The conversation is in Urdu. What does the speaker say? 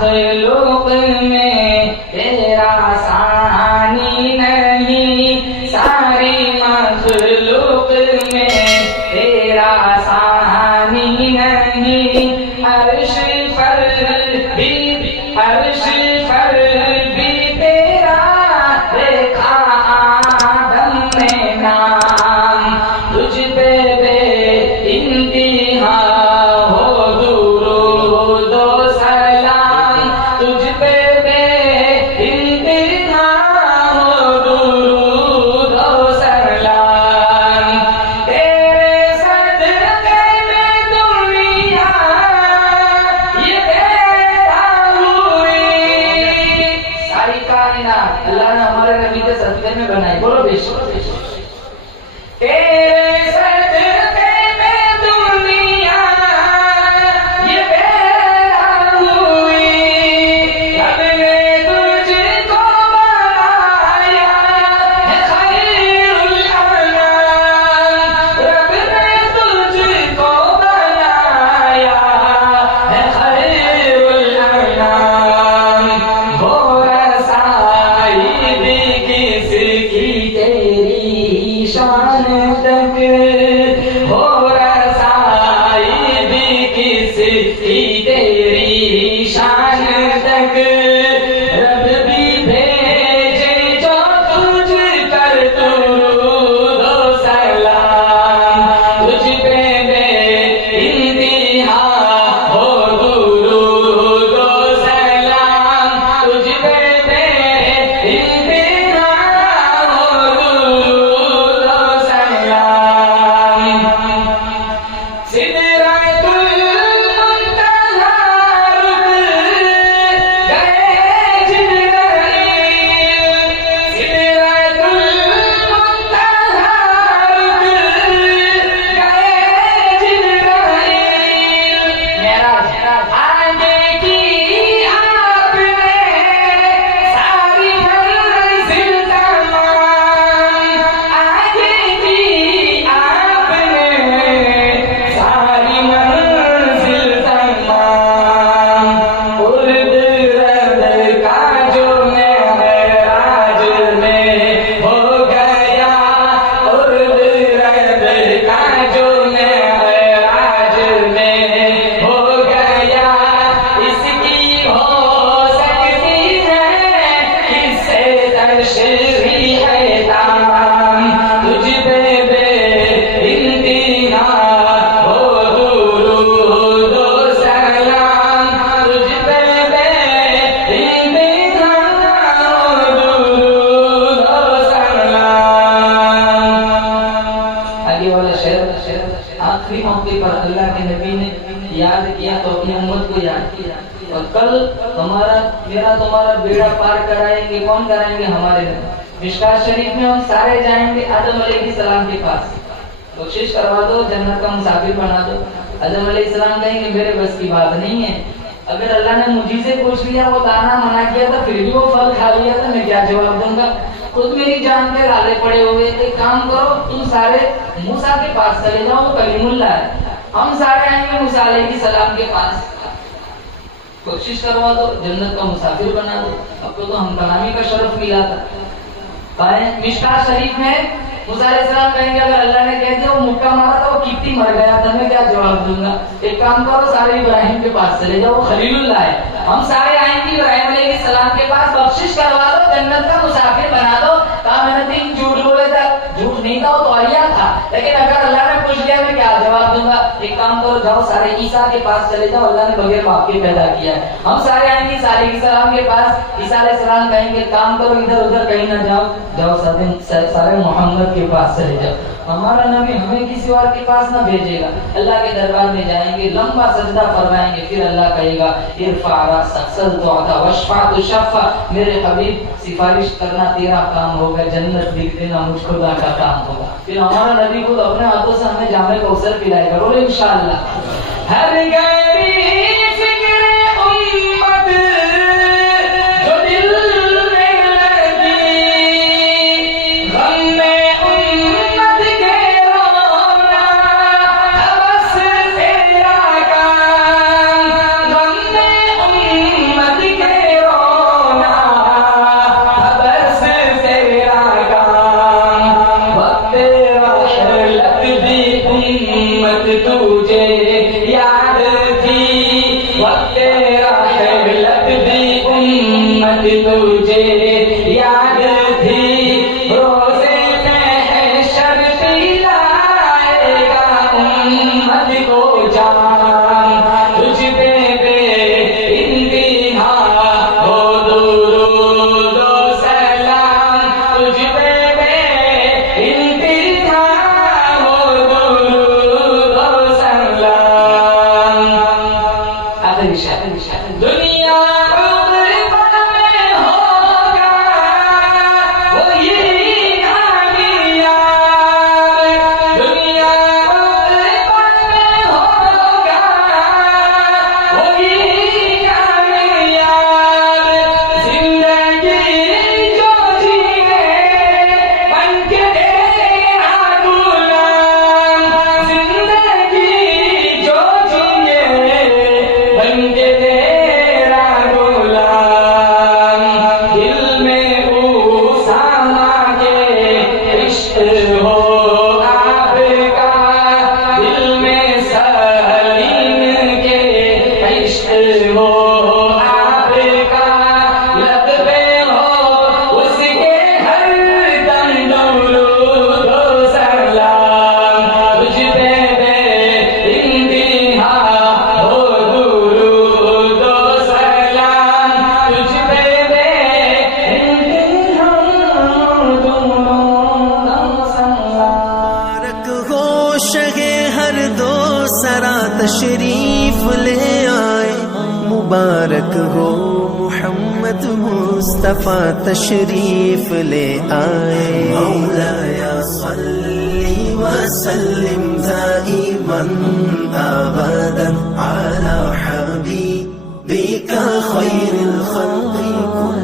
مخلوق میں تیرا ثانی نہیں، ساری مخلوق میں تیرا ثانی نہیں، عرش پر بھی تیرا دیکھا آدم نے نام، تجھ پہ بے انتہا ہو درود و سلام، تجھ پہ بے انتہا ہو درود و سلام، تیرے صدقے میں دنیا یہ پیدا ہوئی، ساری کائنات اللہ نے ہمارے نبی کے صدقے میں بنائی، بولو بے شک۔ تیرے صدقے میں دنیا یہ پیدا ہوئی، رب نے تجھ کو بنایا ہے خیر الانام، رب نے تجھ کو بنایا ہے خیر الانام، ہو رسائی بھی کس کی تیری شان تک، ہو رسائی بھی کس کی تیری شان تک، رب بھی بھیجے جو تجھ پر درود و سلام، تجھ پہ بے انتہا ہو درود و سلام، تجھ پہ بے انتہا ہو درود و سلام، سدرۃ المنتہا رک گئے جبرائیل، سدرۃ المنتہا رک گئے جبرائیل، معراج آگے کی آپ نے ساری منزل تمام، آگے کی آپ نے ساری منزل تمام، قرب رب کا جو معراج میں ہو گیا، قرب رب کا جو معراج میں ہو گیا، اس کی ہو سکتی ہے اس سے تشریح تمام، تجھ پہ بے انتہا ہو درود و سلام، تجھ پہ بے انتہا ہو درود و سلام۔ آگے والا شعر، آخری موقع پر اللہ کے نبی نے یاد کیا تو اپنی امت کو یاد کیا، اور کل میرا تمہارا بیڑا پار کرائیں گے، کون کرائیں گے؟ ہمارے نبی۔ مشکات شریف میں ہم سارے جائیں گے آدم علیہ السلام کے پاس، کوشش کروا دو جنت کا مسافر بنا دو۔ آدم علیہ السلام کہیں گے میرے بس کی بات نہیں ہے، اگر اللہ نے مجھے سے پوچھ لیا، وہ دانا منع کیا تھا پھر بھی وہ پھل کھا لیا تھا، میں کیا جواب دوں گا؟ خود میری جان کے لالے پڑے ہوئے، ایک کام کرو تم سارے موسیٰ کے پاس چلے جاؤ، وہ کلیم اللہ ہے، ہم سارے آئیں گے موسیٰ علیہ السلام کے پاس، کوشش کروا دو جنت کا مسافر بنا دو، اب کو تو ہم کلامی کا شرف ملا تھا۔ مشکات شریف میں موسیٰ علیہ السلام کہیں گے اگر اللہ نے کہہ دیا وہ مکہ مارا تھا، وہ کتنی مر گیا تھا، میں کیا جواب دوں گا؟ ایک کام کرو سارے ابراہیم کے پاس چلے جاؤ، وہ خلیل اللہ ہے، ہم سارے آئیں گے ابراہیم علیہ السلام کے پاس، بخشش کروا دو جنت کا مسافر بنا دو۔ کہا میں نے تین جھوٹ بولے تھا، جھوٹ نہیں تھا، وہ تولیہ تھا، لیکن اگر اللہ نے پوچھ لیا میں کیا جواب دوں گا؟ ایک کام کرو جاؤ سارے عیسیٰ کے پاس چلے جاؤ، اللہ نے بغیر باپ کے پیدا کیا ہے، ہم سارے آئیں گے عیسیٰ علیہ السلام کے پاس، عیسیٰ علیہ السلام کہیں گے کام کرو ادھر ادھر کہیں نہ جاؤ، جاؤ سارے محمد کے پاس چلے جاؤ، ہمارا نبی ہمیں کسی اور کے پاس نہ بھیجے گا، اللہ کے دربار میں جائیں گے، لمبا سجدہ فرمائیں گے، پھر اللہ کہے گا ارفع رأسک سل تعطیٰ واشفع تشفع، میرے حبیب سفارش کرنا تیرا کام ہوگا، جنت لکھ دینا مجھ خدا کا کام ہوگا، پھر ہمارا نبی خود اپنے ہاتھوں سے ہمیں جامع کوثر پلائے گا، بولو انشاءاللہ۔ ہر گری فکر امت جو دل میں لگی، غم میں امت کے رونا بس تیرا کام، غم میں امت امت تجھے یاد تھی روزے محشر پلائے گا امت کو جان تجھ پہ بے انتہا ہو درود و سلام تجھ پہ بے انتہا ہو درود و سلام دنیا عمر پر میں ہوگا وہی کامیاب دنیا عمر پر میں ہوگا وہی کامیاب زندگی جو جیے بن کے تیرا غلام زندگی جو جیے بن کے تیرا غلام دل میں اسامہ کے عشق ہو آپ کا دل میں سلیم کے عشق ہو آپ کا لب پہ ہو اس کے ہر دم درود و سلام تجھ پہ بے انتہا ہو درود و سلام تجھ پہ بے انتہا ہو درود و سلام مبارک ہو شہ ہر دو سرا تشریف لے آئے مبارک ہو محمد مصطفیٰ تشریف لے آئے مولایا صلی وسلم دائما ابدا على حبیبک خیر الخلق